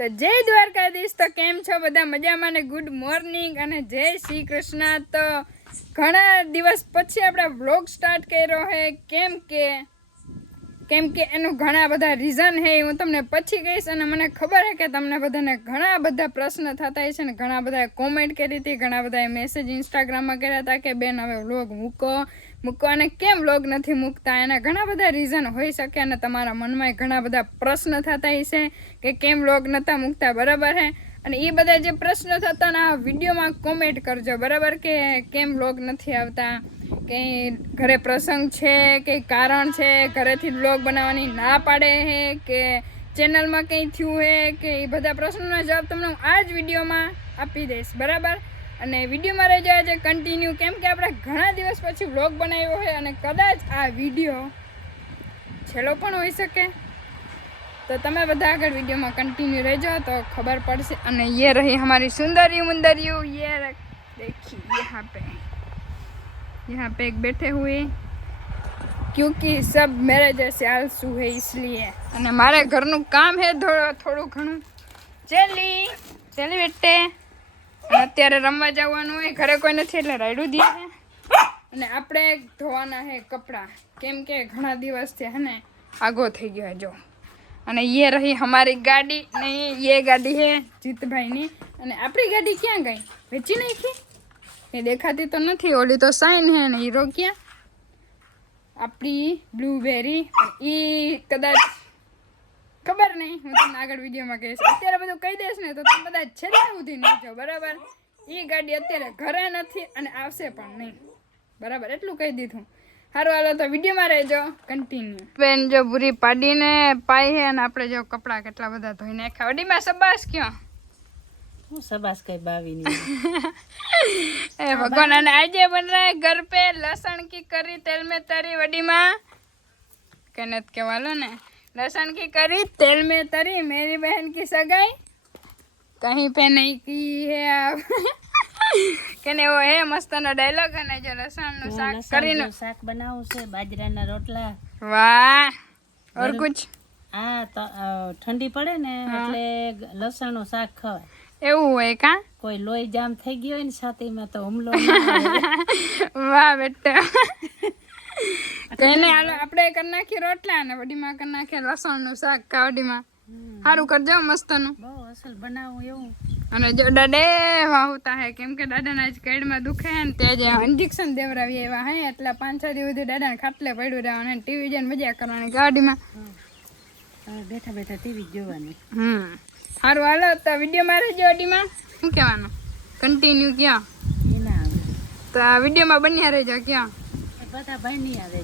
તો જય દ્વારકાધીશ. તો કેમ છો બધા મજામાં ને ગુડ મોર્નિંગ અને જય શ્રી કૃષ્ણ. તો ઘણા દિવસ પછી આપણે વ્લોગ સ્ટાર્ટ કર્યો છે કેમ કે કેમ કે એનું ઘણા બધા રીઝન છે હું તમને પછી કહીશ અને મને ખબર છે કે તમને બધાને ઘણા બધા પ્રશ્ન થતા હશે ને ઘણા બધા કોમેન્ટ કરી હતી, ઘણા બધા મેસેજ ઇન્સ્ટાગ્રામમાં કર્યા હતા કે, બેન, હવે વ્લોગ મૂકો. મૂકો અને કેમ વ્લોગ નથી મૂકતા? એના ઘણા બધા રીઝન હોઈ શકે અને તમારા મનમાં ઘણા બધા પ્રશ્ન થતા હશે કે કેમ વ્લોગ નહોતા મૂકતા, બરાબર હે? અને એ બધા જે પ્રશ્નો થતા ને આ વિડીયોમાં કોમેન્ટ કરજો, બરાબર? કે કેમ વ્લોગ નથી આવતા? કંઈ ઘરે પ્રસંગ છે, કે કારણ છે, ઘરેથી વ્લોગ બનાવવાની ના પાડે છે કે ચેનલમાં કંઈ થયું છે કે એ બધા પ્રશ્નોના જવાબ તમને હું આ જ વિડીયોમાં આપી દઈશ, બરાબર? અને વિડીયોમાં રહેજો આજે કન્ટિન્યુ કેમ કે આપણે ઘણા દિવસ પછી વ્લોગ બનાવ્યો છે અને કદાચ આ વિડીયો છેલ્લો પણ હોઈ શકે તો તમે બધા આગળ વિડીયોમાં કન્ટિન્યુ રહેજો તો ખબર પડશે અને ये रही हमारी सुंदरी मुंदरियों ये रख- देखिए यहाँ पे यहाँ पे एक बैठे हुए क्योंकि सब मेरे जैसे आलसू है इसलिए અને મારે ઘરનું કામ છે થોડું થોડું ઘણું ચેલી ચેલી બેટે અને અત્યારે રમવા જવાનું હોય, ઘરે કોઈ નથી એટલે રાયડું દે અને આપણે ધોવાના હે કપડાં. કેમ કે ઘણા દિવસથી હે ને આગો થઈ ગયો જો. અને યે રહી અમારી ગાડી નહીં એ ગાડી હે જીતભાઈની. અને આપણી ગાડી ક્યાં ગઈ? વેચી નાખી? એ દેખાતી તો નથી, ઓલી તો સાઈન હે ને હીરો ક્યાં આપણી બ્લુબેરી એ કદાચ ખબર નહીં હું તમને આગળ વિડીયોમાં કહીશ. અત્યારે બધું કહી દઈશ ને તો તમે બધા છેલ્લા સુધી નહીં જો બરાબર? એ ગાડી અત્યારે ઘરે નથી અને આવશે પણ નહીં. બરાબર એટલું કહી દીધું. સારું હાલો તો વિડીયોમાં રહેજો. કન્ટિન્યુ પેન જો બુરી પાડીને પાઈ હે અને આપણે જો કપડાં કેટલા બધા ધોઈને નાખ્યા. અડીમાં સબાસ ક્યાં? સબાસ કઈ બાવીની એ ભગવાન અને આજે બન ઘર પે લસણ કી કરી તેલ મે તારી વડીમાં? કનત કેવાલો ને? के वालों ने लहसुन की करी तेल में तरी मेरी बहन की सगाई कहीं पे नहीं की है आप કે ને એવો હે મસ્તનો ડાયલોગ અને જો લસણનું શાક કરીને શાક બનાવું છે બાજરાના રોટલા વાહ ઓર કુછ આ તો અ, ઠંડી પડે ને એટલે લસણનું શાક ખવાય એવું હોય કા કોઈ લોહી જામ થઈ ગયો હોય ને છાતીમાં તો હુમલો ના આવે. વાહ બેટા કઈ નહીં હાલો આપણે કરી નાખીએ રોટલા અને વડીમાં કરી નાખીએ લસણનું શાક કાવડીમાં. સારું કરજો મસ્તનું. બહુ અસલ બનાવું એવું. અને જો દાડે વાહુતા હે કેમ કે દાદાના આજ કેડમાં દુખે હે ને તે જે ઇન્જેક્શન દેવરાવી એવા હે એટલે પાંચ છ દિવસ દાદાને ખાટલે પડ્યું રહેવાનું ટીવી જોઈને મજા કરવાની ગાડીમાં બેઠા બેઠા ટીવી જોવાની. હમ. સારું હાલો તો વિડીયોમાં રહેજો અડીમાં. શું કહેવાનું? કન્ટિન્યુ ક્યાં? ના તો આ વિડીયોમાં બન્યા રહેજો ક્યાં? બધા ભાઈ નહીં આવે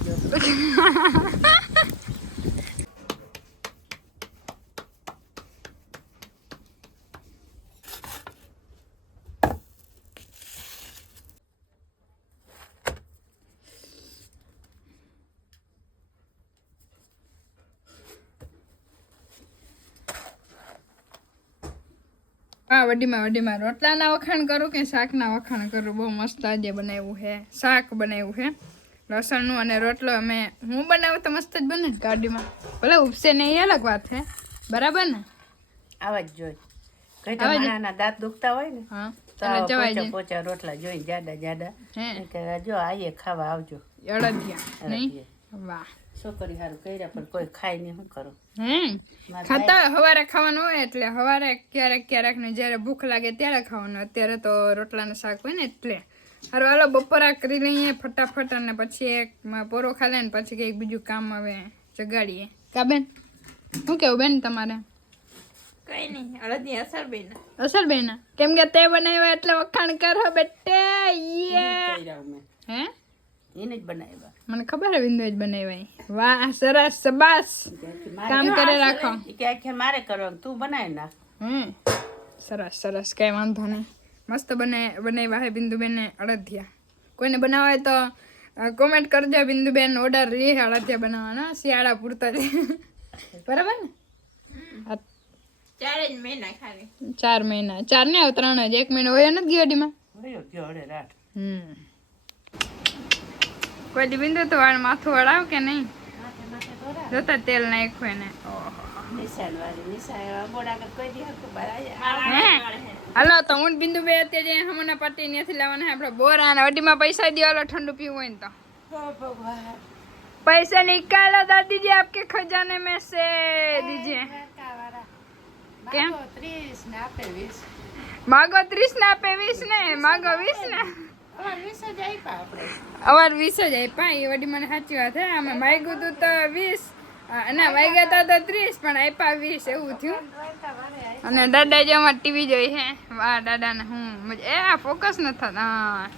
વડીમાં વડીમાં. રોટલાના વખાણ કરું કે શાકના વખાણ કરું? બહુ મસ્ત આજે બનાવ્યું છે. શાક બનાવ્યું છે. લસણનું અને રોટલો અમે હું બનાવું તો મસ્ત જ બને ગાડીમાં. ભલે ઉપસે ને એ અલગ વાત છે બરાબર ને? આવા જ જોઈ. કઈ દાંત દુખતા હોય ને હા તો પોચા પોચા રોટલા જોઈ જાડા જાડા. કે જો આઈએ ખાવા આવજો. અડદિયા નહીં? વાહ. છોકરી હારું કર્યા પણ કોઈ ખાય નહીં શું કરું? હમ ખાતા હવારે ખાવાનું હોય એટલે હવારે ક્યારેક ક્યારેક ને જ્યારે ભૂખ લાગે ત્યારે ખાવાનું. અત્યારે તો રોટલાનું શાક હોય ને એટલે. હારું હાલો બપોરા કરી લઈએ ફટાફટ અને પછી એક માં પોરો ખાલે ને પછી કંઈક બીજું કામ આવે જગાડીએ. કા બેન? શું કેવું બેન તમારે? કઈ નહીં અડદની અસર બેન. અસર બેન? કેમ કે તે બનાવ્યા એટલે વખાણ કરો બેટે યે. હે? એને જ બનાવ્યા. મને ખબર હે બિંદુ જ બનાવ્યા વાહ સરસ સબાસ મારે કામ કરે રાખો. કે મારે કરો તું બનાવી નાખ હમ સરસ સરસ કઈ વાંધો નહીં. મસ્ત બને બનાવ્યા હે બિંદુબેને અડદિયા કોઈને બનાવવા હોય તો કોમેન્ટ કરજો. બિંદુબેન ઓર્ડર લે અડદિયા બનાવવાના. શિયાળા પૂરતા જ. બરાબર ને? ચાર મહિના ચાર ને આવે ત્રણ જ. એક મહિનો હોય નથી અડે હમ. કોઈ બિંદુ તો વાળ માથું વળાવ કે નહીં? જોતા તેલ નાખ્યું એને. ઓહો. હાલો તો હું બિંદુ બે અત્યારે હમણાં પટ્ટી નથી લેવાના આપણે બોરા અને અઢીમાં પૈસા દેવાલો ઠંડુ પીવું હોય ને તો. પૈસા નિકાલો દાદીજી આપકે ખજાને મેં સે દીજે. કેમ? માગો ત્રીસ ને આપે વીસ. ને માગો વીસ ને? અવાર વીસ જ આપ્યા એ વડી મને સાચી વાત હે. અમે માગ્યું તું તો વીસ. ના વાગ્યા તા તો ત્રીસ, પણ આપ્યા વીસ, એવું થયું. અને દાદા જે ટીવી જોઈ હે વાહ, દાદાને હું એ, આ ફોકસ ન થતા. હા.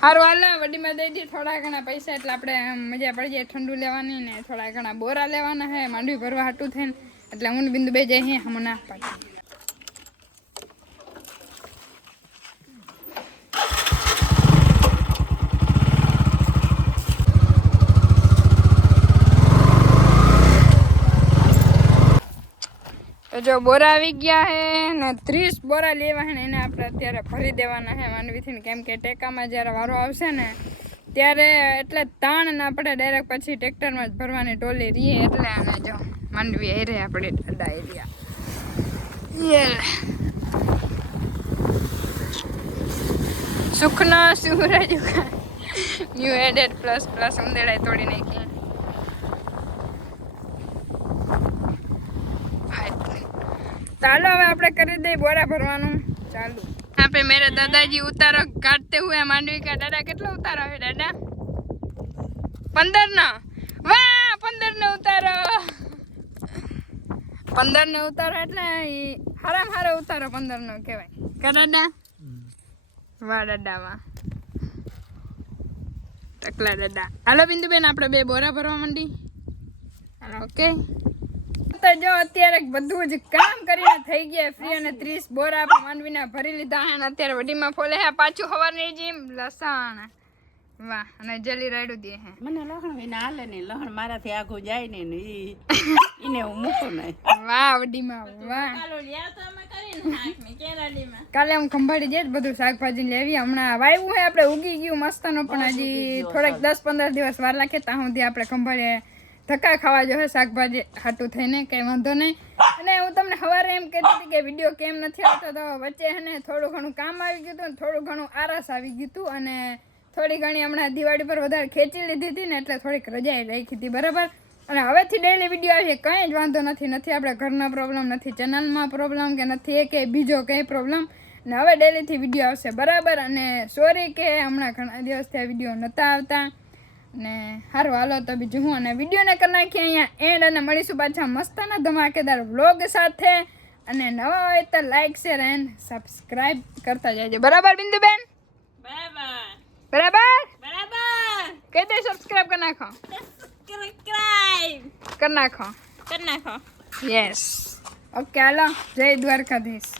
સારું હાલો, વડીમાં દઈ દઈએ થોડા ઘણા પૈસા, એટલે આપણે મજા પડી જાય ઠંડુ લેવાની ને થોડા ઘણા બોરા લેવાના હે માંડવી ભરવા હાટું થઈને. એટલે હું બિંદુ બે જઈએ હમણાં ના જો બોરા આવી ગયા હે ને ત્રીસ બોરા લેવા હે ને એને આપણે અત્યારે ભરી દેવાના હે માંડવીથી કેમ કે ટેકામાં જ્યારે વારો આવશે ને ત્યારે એટલે તાણ ને આપણે ડાયરેક્ટ પછી ટ્રેક્ટરમાં જ ભરવાની ટોલી રહીએ એટલે અમે જો માંડવી હેરે આપણે ઠંડા એરિયા સુખનો સુરજ ન્યુ એડેડ પ્લસ પ્લસ ઉંદેડાય તોડી નાખી. ચાલો હવે આપણે કરી દઈએ બોરા ભરવાનું. ચાલુ. આપણે મેરે દાદાજી ઉતારો કાઢતે હુએ માંડવી કા દાદા કેટલો ઉતારો હે દાદા? પંદર નો વાહ પંદર નો ઉતારો. પંદર નો ઉતારો એટલે હારામ હારો ઉતારો પંદર નો કહેવાય. કા દાદા? વાહ દાદા, વાહ. ટકલા દાદા. હાલો, બિંદુબેન, આપણે બે બોરા ભરવા માંડી. ઓકે? તો જો અત્યારે બધું જ કામ કરીને થઈ ગયા ફ્રી અને ત્રીસ બોરા માંડવીના ભરી લીધા અને અત્યારે વડીમાં ફોલે હે પાછું હવારની જીમ લસણ. વાહ અને જલી રાડું દે હે મને લહણ વિના હાલે નહીં. લહણ મારાથી આઘું જાય ને ને ઈ. ઈને હું મૂકું નહીં. વાહ વડીમાં વાહ. કાલે હું ખંભાળી જઈશ બધું શાકભાજી લેવી. હમણાં વાવ્યું હે આપણે ઉગી ગયું મસ્તનો પણ હજી થોડાક દસ પંદર દિવસ વાર લાગે ત્યાં સુધી આપણે ખંભાળીએ. ધક્કા ખાવા જોઈએ શાકભાજી હાટું થઈને કંઈ વાંધો નહીં. અને હું તમને સવારે એમ કહેતી હતી કે વીડિયો કેમ નથી આવતો, તો વચ્ચે હે થોડું ઘણું કામ આવી ગયું હતું થોડું ઘણું આરસ આવી ગયું હતું અને થોડી ઘણી હમણાં દિવાળી પર વધારે ખેંચી લીધી હતી ને એટલે થોડીક રજાએ રાખી હતી, બરાબર? અને હવેથી ડેલી વીડિયો આવશે કંઈ જ વાંધો નથી નથી આપણે ઘરના પ્રોબ્લેમ નથી ચેનલમાં પ્રોબ્લેમ કે નથી એ કે બીજો કંઈ પ્રોબ્લેમ ને હવે ડેલીથી વીડિયો આવશે, બરાબર? અને સોરી કે હમણાં ઘણા દિવસથી આ વીડિયો નહોતા આવતા. ને સારું હાલો તો બીજું હું અને વિડીયોને કરી નાખીએ અહીંયા. એન્ડ અને મળીશું પાછા મસ્તના ધમાકેદાર વ્લોગ સાથે. અને નવા હોય તો લાઈક શેર એન્ડ સબસ્ક્રાઇબ કરતા જજો. બરાબર બિંદુબેન? બરાબર? બરાબર બરાબર કહી દે સબસ્ક્રાઇબ કરી નાખો. સબસ્ક્રાઇબ કરી નાખો. કરી નાખો. યસ ઓકે હાલો. જય દ્વારકાધીશ.